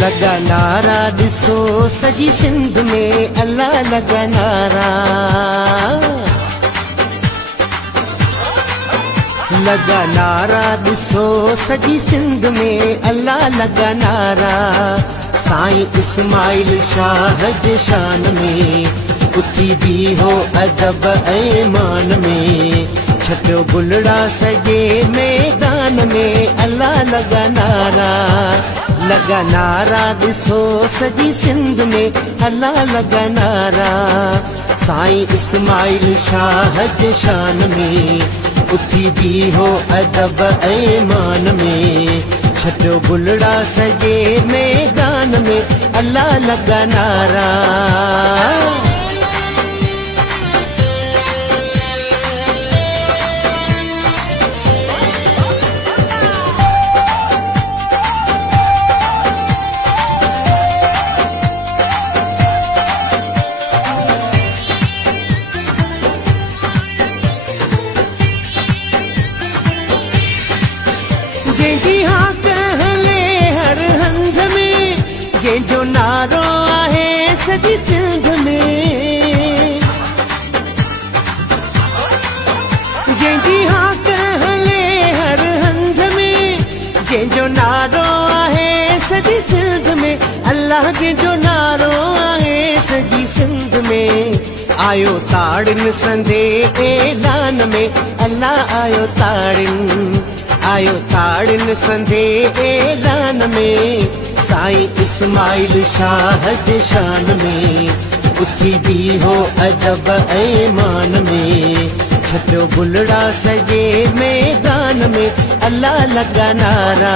लगा नारा ॾिसो सॼी सिंध में अल्लाह लगा नारा। लगा नारा ॾिसो सॼी सिंध में अल्लाह लगा नारा। साईं इस्माइल शाह जे शान में उथी बीहो अदब ऐं मान में। छटियो बुलड़ा सॼे मैदान में अल्लाह लगा नारा। लगा नारा ॾिसो सॼी सिंध में अल्लाह लगा नारा। साईं इस्माइल शाह जे शान में उथी बीहो अदब ऐं मान में। छटियो बुलड़ा सॼे मैदान में अल्लाह लगा नारा। जंहिंजी हाक हले हर हंध में, जंहिंजो नारो आहे सॼी सिंध में। जंहिंजी हाक हले हर हंध में, जंहिंजो नारो आहे सॼी सिंध में। अल्लाह जंहिंजो नारो आहे सॼी सिंध में। आयो ताड़िन संदे ऐलान में अल्लाह आयो ताड़िन। आयो ताड़िन संदे ऐलान में। साईं इस्माइल शाह जे शान में उथी बीहो अदब ऐं मान में। छटियो बुलड़ा सॼे मैदान में अल्लाह लगा नारा।